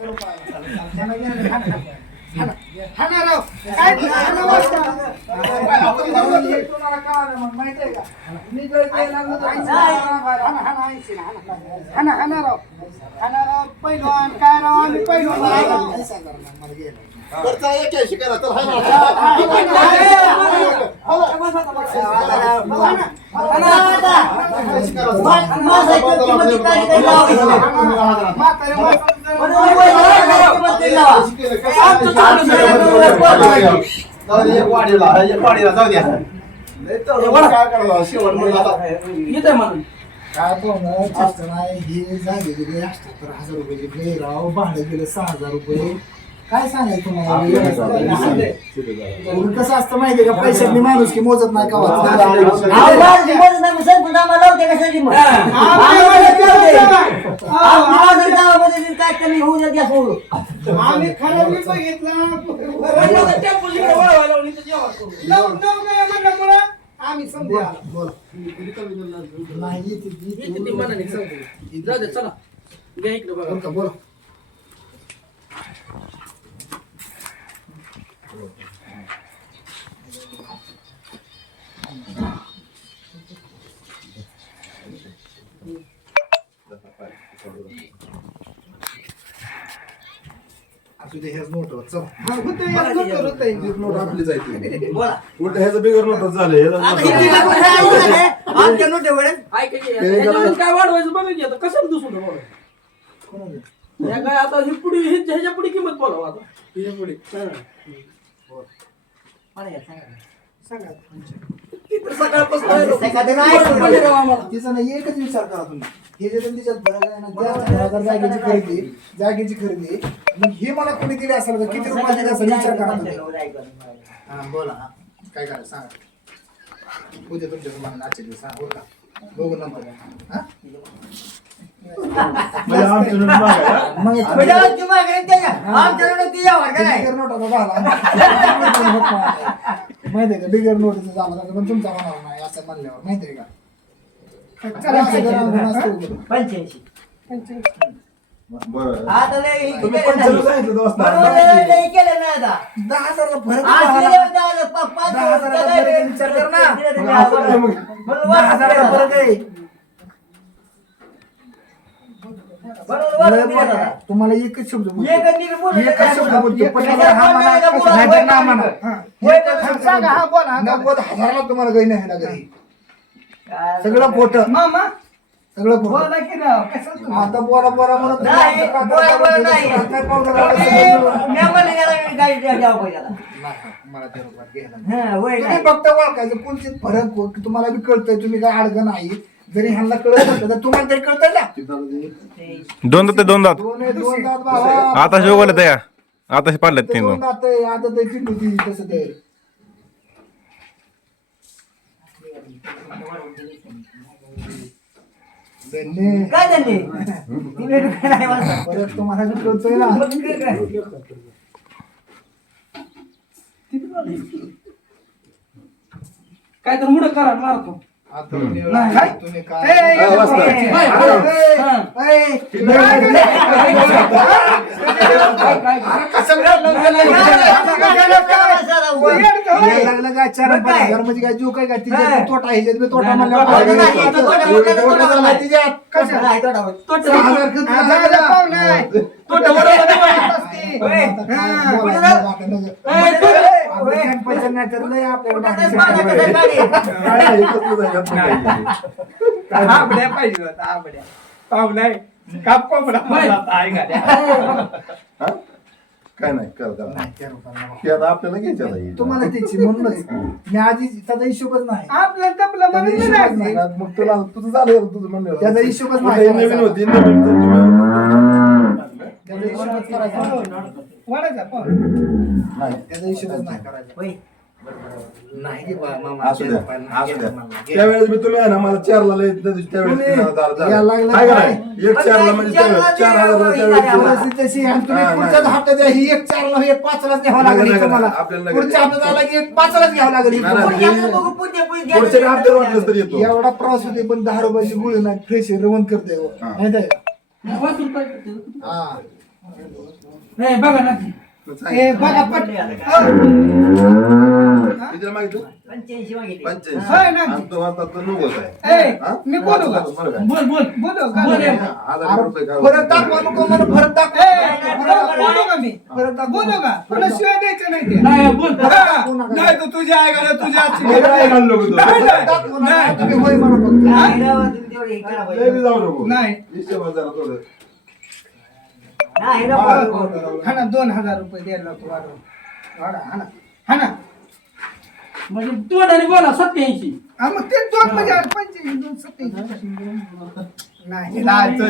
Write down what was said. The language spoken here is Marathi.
पैलवान काय राव आम्ही पैलवान काय नाही हे झाले गेले 78,000 रुपये राव भाडं गेलं 6,000 रुपये. काय सांगायचं तुम्हाला कसं असतं माहितीये का पैशातली माणूस की मोजत नाही का काय कमी होऊ द्या आम्ही खरं बघितलं आम्ही समजा बोला असू दे ह्याच नोट नोट आपली जायची उलट ह्याचं बिगर नोट झाले काय वाढवायचं बघा की आता कसं दुसरं काय आता ही पुढे ह्याच्या पुढे किंमत बोलावं आता ह्याच्या पुढे तिचा नाही एकच विचार करा तुम्ही हे जे तिच्यात जागेची खरेदी मग हे मला कोणी दिले असेल तर किती रुपये दिले असेल विचार करा. बोला काय करा सांगा उद्या तुमच्या तुम्हाला आजच्या दिवस सांगा बरं का बघू नंतर माहितीये का बिगर नोटीस झाला पण तुमचा होणार नाही असं म्हणल्यावर माहितीये का 85 केलं ना आता 10,000 फरक विचार कर ना 10,000 फरक आहे. तुम्हाला एकच शब्द तुम्हाला काही नाही घरी सगळं फोट सगळं फोट आता बोला बोला म्हणत फक्त ओळखायचं कोणते फरक तुम्हाला बी कळतंय तुम्ही काय अडचण नाही जरी ह्यांना कळत नसलं तर तुम्हाला तरी कळतंय ना. दोन दात दोन दात बाबा आता शिवले त्या आता पाडल्यात तीन दोन दात आहे, आता ते चिंटू ती तसं ते परत तुम्हाला बी कळतोय ना. काय तर मुडं करा मारतो तुम्ही काय लागलं का 4-5,000 म्हणजे काय जो काय का तिच्या तोटा ह्याच्यात तोटा काय नाही कर आपल्याला घ्यायचं तुम्हाला त्याची म्हणूनच मी आधी त्याचा हिशोबच नाही मग तुला तुझं झालं तुझं म्हणलं त्याचा हिशोबच नाही नवीन होती त्याचा हिशोबच करायचा त्याचा हिशोबच नाही करायचा नाही त्यावेळेस मी तुम्ही आहे ना मला 4 ला त्यावेळेस एक 4 ला म्हणजे 4,000 तशी पुढच्याच हप्त्यात ही एक 4 ला एक 5 लाच न्यावं लागेल तुम्हाला पुढच्या हप्त्यात आला की एक 5 लाच घ्यावं लागेल पुढच्या हप्त्यात वाटलं तर येतो एवढा प्रवास होते पण 10 रुपयाची गुळी नाही फ्रेश रवण करते माहिती आहे का? नाही बघा ना ए बघा पट कितीला मागितलं 85 मागितले. 85 होय ना. आणि तो आता तर नव्वद आहे ए मी बोलू का बरं काय? बोल बोल बोलू का बोल. 1000 रुपये काय फरक दाखवा नको मला फरक दाखवा ए बोलू का मी फरक दाखवा बोलू का तुला शिवाय द्यायचं नाही ते नाही बोल हा, नाही तू तुझ्या ऐकायला तुझ्या आजची हे काय घालू नको तू. फरक दाखवा ना, तुम्ही होय म्हणा फक्त. नाही राव, तुम्ही तेवढे हे करा लय बी पाहिजे. जाऊ नको नाही. हिशोबात जरा थोडं. नाही राव, बरोबर. हा ना 2000 रुपये द्यायला लागतो वाढवा हा ना हा ना म्हणजे तोंडाने बोला 87. हा, मग ते 2 म्हणजे 85 2 27 नाही लाज